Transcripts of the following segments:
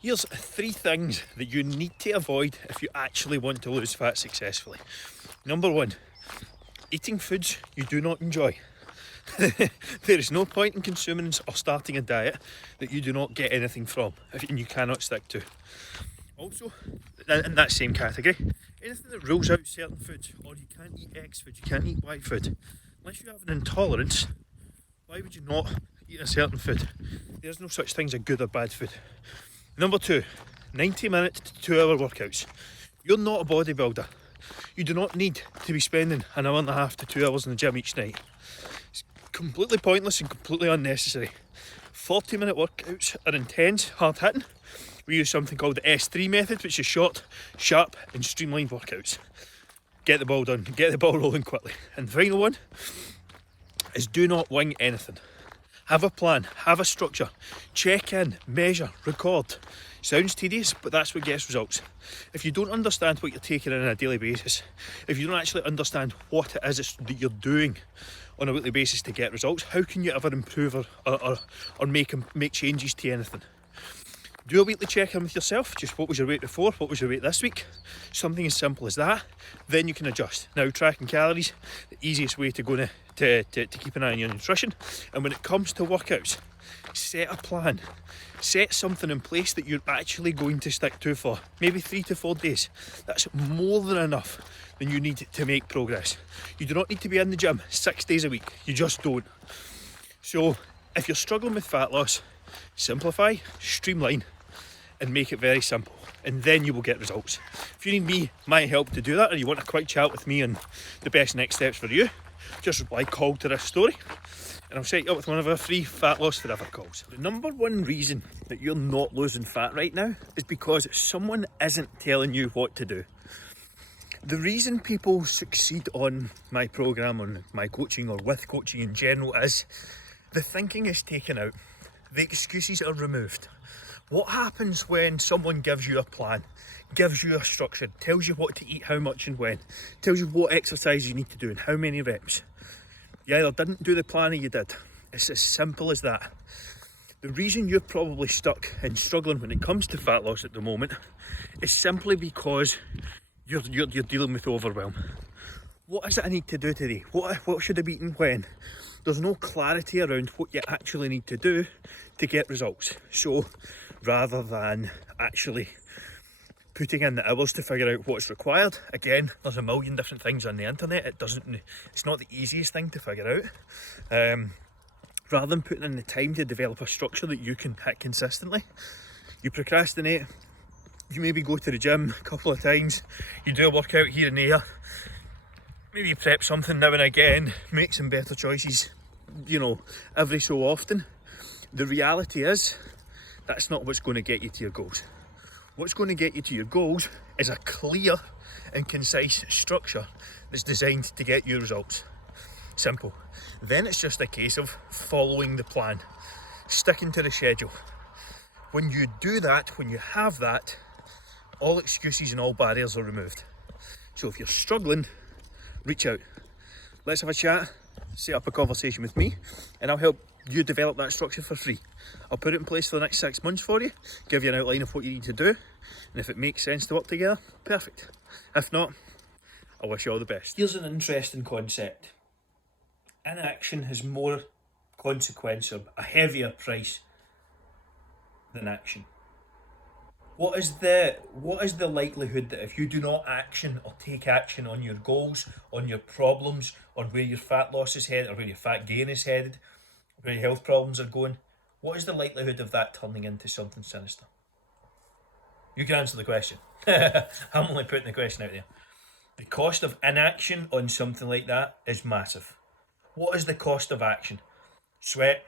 Here's 3 things that you need to avoid if you actually want to lose fat successfully. Number 1, eating foods you do not enjoy. There is no point in consuming or starting a diet that you do not get anything from and you cannot stick to. Also, in that same category, anything that rules out certain foods, or you can't eat X food, you can't eat Y food, unless you have an intolerance, why would you not eat a certain food? There's no such thing as a good or bad food. Number 2, 90-minute to 2-hour workouts. You're not a bodybuilder. You do not need to be spending an hour and a half to 2 hours in the gym each night. It's completely pointless and completely unnecessary. 40-minute workouts are intense, hard hitting. We use something called the S3 method, which is short, sharp and streamlined workouts. Get the ball done, get the ball rolling quickly. And the final one is do not wing anything. Have a plan, have a structure, check in, measure, record. Sounds tedious, but that's what gets results. If you don't understand what you're taking in on a daily basis, if you don't actually understand what it is that you're doing on a weekly basis to get results, how can you ever improve or make changes to anything? Do a weekly check-in with yourself. Just what was your weight before? What was your weight this week? Something as simple as that. Then you can adjust. Now, tracking calories, the easiest way to go to keep an eye on your nutrition. And when it comes to workouts, set a plan. Set something in place that you're actually going to stick to for maybe 3 to 4 days. That's more than enough than you need to make progress. You do not need to be in the gym 6 days a week. You just don't. So, if you're struggling with fat loss, simplify, streamline, and make it very simple, and then you will get results. If you need my help to do that, or you want a quick chat with me on the best next steps for you, just reply call to this story and I'll set you up with one of our free Fat Loss Forever calls. The number 1 reason that you're not losing fat right now is because someone isn't telling you what to do. The reason people succeed on my program, on my coaching, or with coaching in general, is the thinking is taken out, the excuses are removed. What happens when someone gives you a plan, gives you a structure, tells you what to eat, how much and when, tells you what exercise you need to do and how many reps? You either didn't do the plan or you did. It's as simple as that. The reason you're probably stuck and struggling when it comes to fat loss at the moment is simply because you're dealing with overwhelm. What is it I need to do today? What should I be eating when? There's no clarity around what you actually need to do to get results. So rather than actually putting in the hours to figure out what's required, again, there's a million different things on the internet. It's not the easiest thing to figure out. Rather than putting in the time to develop a structure that you can hit consistently, you procrastinate. You maybe go to the gym a couple of times, you do a workout here and there, maybe you prep something now and again, make some better choices, every so often. The reality is, that's not what's going to get you to your goals. What's going to get you to your goals is a clear and concise structure that's designed to get you results. Simple. Then it's just a case of following the plan, sticking to the schedule. When you do that, when you have that, all excuses and all barriers are removed. So if you're struggling, reach out. Let's have a chat, set up a conversation with me, and I'll help you develop that structure for free. I'll put it in place for the next 6 months for you, give you an outline of what you need to do, and if it makes sense to work together, perfect. If not, I wish you all the best. Here's an interesting concept. Inaction has more consequence, or a heavier price, than action. What is the likelihood that if you do not action or take action on your goals, on your problems, on where your fat loss is headed, or where your fat gain is headed, where your health problems are going, what is the likelihood of that turning into something sinister? You can answer the question. I'm only putting the question out there. The cost of inaction on something like that is massive. What is the cost of action? Sweat,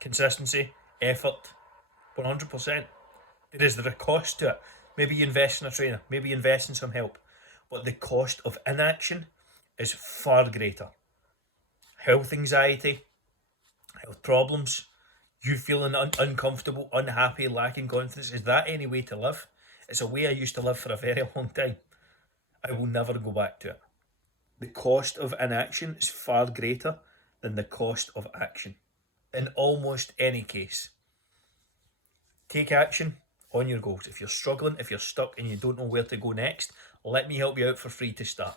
consistency, effort, 100%. There is a cost to it. Maybe you invest in a trainer, maybe you invest in some help, but the cost of inaction is far greater. Health anxiety, health problems, you feeling uncomfortable, unhappy, lacking confidence. Is that any way to live? It's a way I used to live for a very long time. I will never go back to it. The cost of inaction is far greater than the cost of action in almost any case. take action on your goals. If you're struggling, if you're stuck and you don't know where to go next, let me help you out for free to start.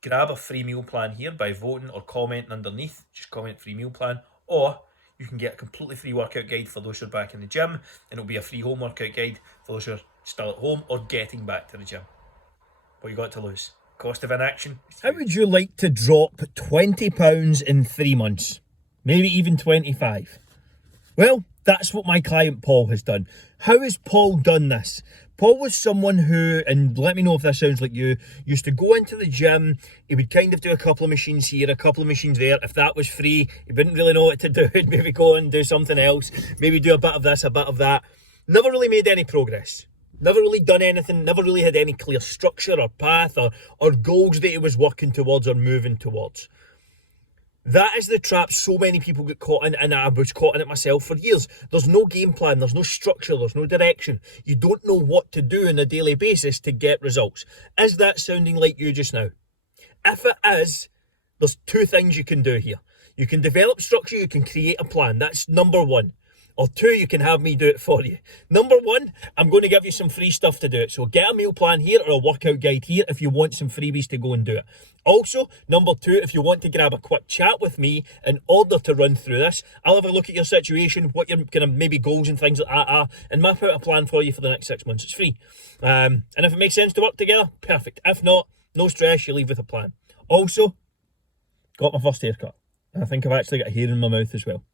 Grab a free meal plan here by voting or commenting underneath. Just comment free meal plan, or you can get a completely free workout guide for those who are back in the gym, and it'll be a free home workout guide for those who are still at home or getting back to the gym. What you got to lose? Cost of inaction. How would you like to drop £20 in 3 months? Maybe even 25? Well, that's what my client Paul has done. How has Paul done this? Paul was someone who, and let me know if this sounds like you, used to go into the gym. He would kind of do a couple of machines here, a couple of machines there. If that was free, he wouldn't really know what to do. He'd maybe go and do something else, maybe do a bit of this, a bit of that. Never really made any progress. Never really done anything, never really had any clear structure or path or goals that he was working towards or moving towards. That is the trap so many people get caught in, and I was caught in it myself for years. There's no game plan, there's no structure, there's no direction. You don't know what to do on a daily basis to get results. Is that sounding like you just now? If it is, there's 2 things you can do here. You can develop structure, you can create a plan. That's number 1. Or 2, you can have me do it for you. Number 1, I'm going to give you some free stuff to do it. So get a meal plan here or a workout guide here if you want some freebies to go and do it. Also, number 2, if you want to grab a quick chat with me in order to run through this, I'll have a look at your situation, what your kind of maybe goals and things like that are, and map out a plan for you for the next 6 months. It's free. And if it makes sense to work together, perfect. If not, no stress, you leave with a plan. Also, got my first haircut. I think I've actually got hair in my mouth as well.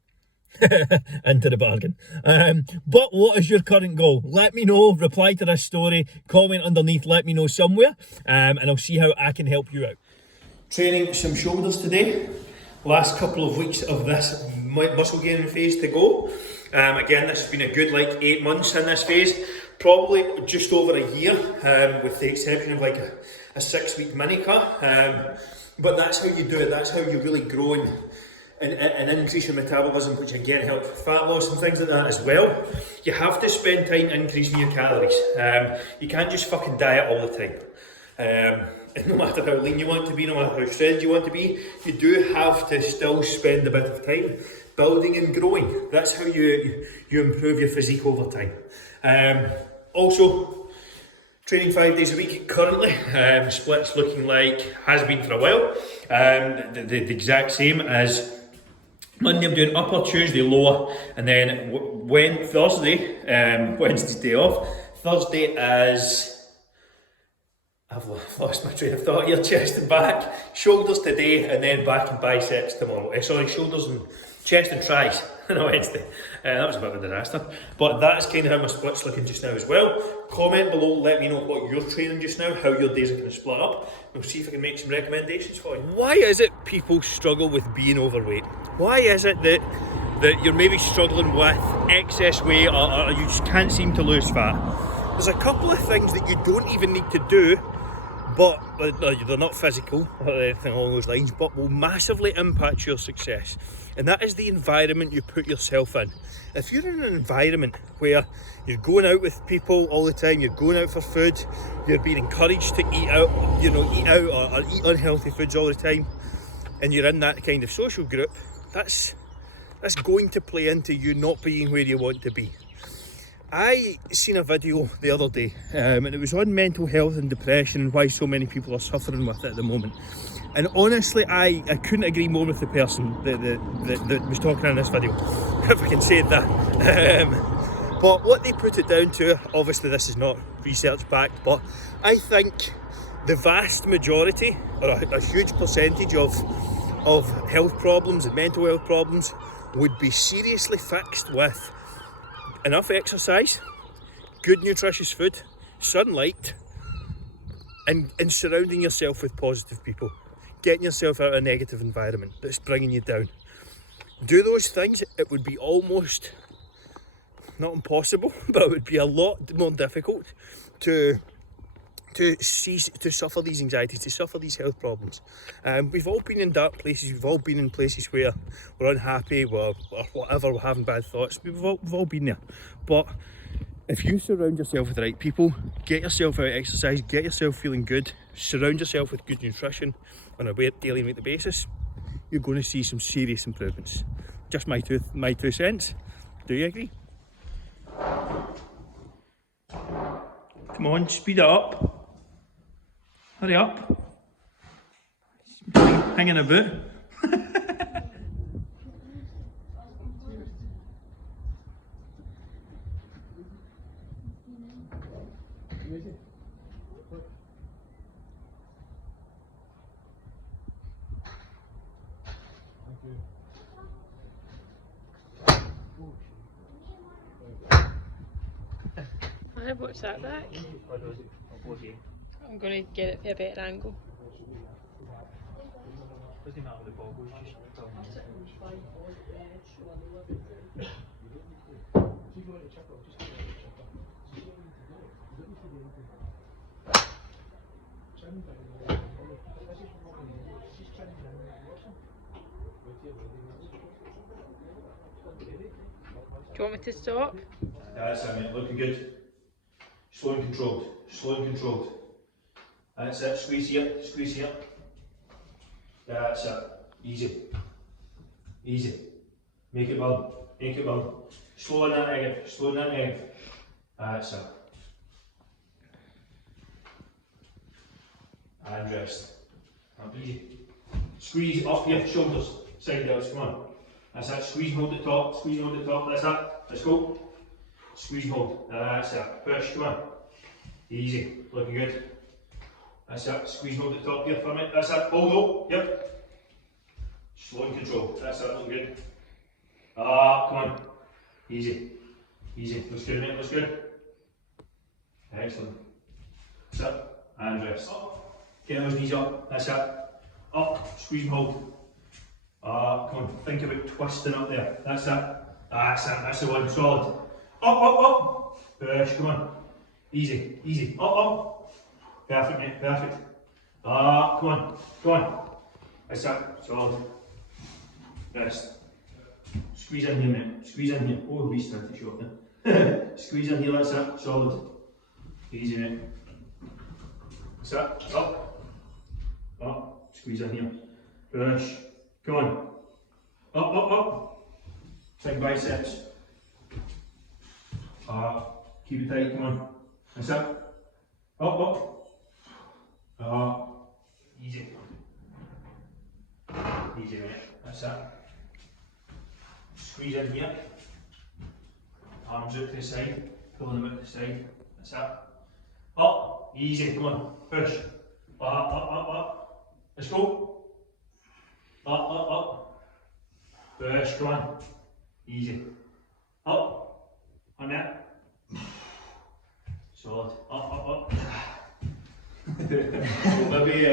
Into the bargain. But what is your current goal? Let me know. Reply to this story, comment underneath, let me know somewhere, and I'll see how I can help you out. Training some shoulders today. Last couple of weeks of this muscle gaining phase to go. Again, this has been a good 8 months in this phase, probably just over a year, with the exception of a 6-week mini cut. But that's how you do it. That's how you really grow and increase your metabolism, which again helps with fat loss and things like that as well. You have to spend time increasing your calories. You can't just fucking diet all the time. And no matter how lean you want to be, no matter how shredded you want to be, you do have to still spend a bit of time building and growing. That's how you improve your physique over time. Also, training 5 days a week currently. Split's looking like, has been for a while, the exact same as Monday. I'm doing upper, Tuesday lower, and then Thursday, Wednesday's day off. Thursday is, I've lost my train of thought here, chest and back. Shoulders today, and then back and biceps tomorrow. Shoulders and chest and tries on a Wednesday. That was a bit of a disaster. But that is kind of how my split's looking just now as well. Comment below, let me know what you're training just now, how your days are going to split up. We'll see if I can make some recommendations for you. Why is it people struggle with being overweight? Why is it that you're maybe struggling with excess weight or you just can't seem to lose fat? There's a couple of things that you don't even need to do, but they're not physical or anything along those lines, but will massively impact your success. And that is the environment you put yourself in. If you're in an environment where you're going out with people all the time, you're going out for food, you're being encouraged to eat out, or eat unhealthy foods all the time, and you're in that kind of social group, that's going to play into you not being where you want to be. I seen a video the other day, and it was on mental health and depression and why so many people are suffering with it at the moment. And honestly, I couldn't agree more with the person that was talking in this video, if I can say that. But what they put it down to, obviously this is not research backed, but I think the vast majority, or a huge percentage of health problems and mental health problems would be seriously fixed with enough exercise, good nutritious food, sunlight, and surrounding yourself with positive people. Getting yourself out of a negative environment that's bringing you down. Do those things, it would be almost, not impossible, but it would be a lot more difficult to suffer these anxieties, to suffer these health problems. We've all been in dark places, we've all been in places where we're unhappy, or whatever, we're having bad thoughts, we've all been there. But if you surround yourself with the right people, get yourself out exercise, get yourself feeling good, surround yourself with good nutrition on a daily weekly basis, you're going to see some serious improvements. Just my 2 cents. Do you agree? Come on, speed it up. Hurry up. Hanging about. What's that back? I'm going to get it for a better angle. Doesn't matter the ball goes, Do you want me to stop? That's it, mate, looking good. Slow and controlled, slow and controlled. That's it, squeeze here, squeeze here. That's it, easy. Easy. Make it burn, make it burn. Slow in that negative, slow in that negative. That's it. And rest. Easy. Squeeze up your shoulders, side delts, come on. That's it, squeeze and hold at the top, squeeze and hold at the top, that's it. Let's go. Squeeze and hold, that's it. Push, come on. Easy, looking good. That's it, squeeze and hold at the top here for a minute, that's it, hold up, yep. Slow and control, that's it, looking good. Come on. Easy, easy, looks good mate, looks good. Excellent. That's it, and rest. Get those knees up, that's it. Up, squeeze and hold. Come on, think about twisting up there. That's it. That's the one, solid. Up. Push, come on. Easy, easy. Up. Perfect, mate, perfect. Come on. That's it, solid. Rest. Squeeze in here, mate. Squeeze in here. Oh, we started to short then. Squeeze in here, that's it, solid. Easy, mate. That's it, up. Squeeze in here. Push. Come on. Up. Big biceps. Keep it tight, come on. That's it. Up. Easy. Easy, mate. That's it. Squeeze in here. Arms out to the side. Pulling them out to the side. That's it. Up. Easy, come on. Push. Up. Let's go. Up. Push, come on. Easy. Up. On that. Solid. Up. Maybe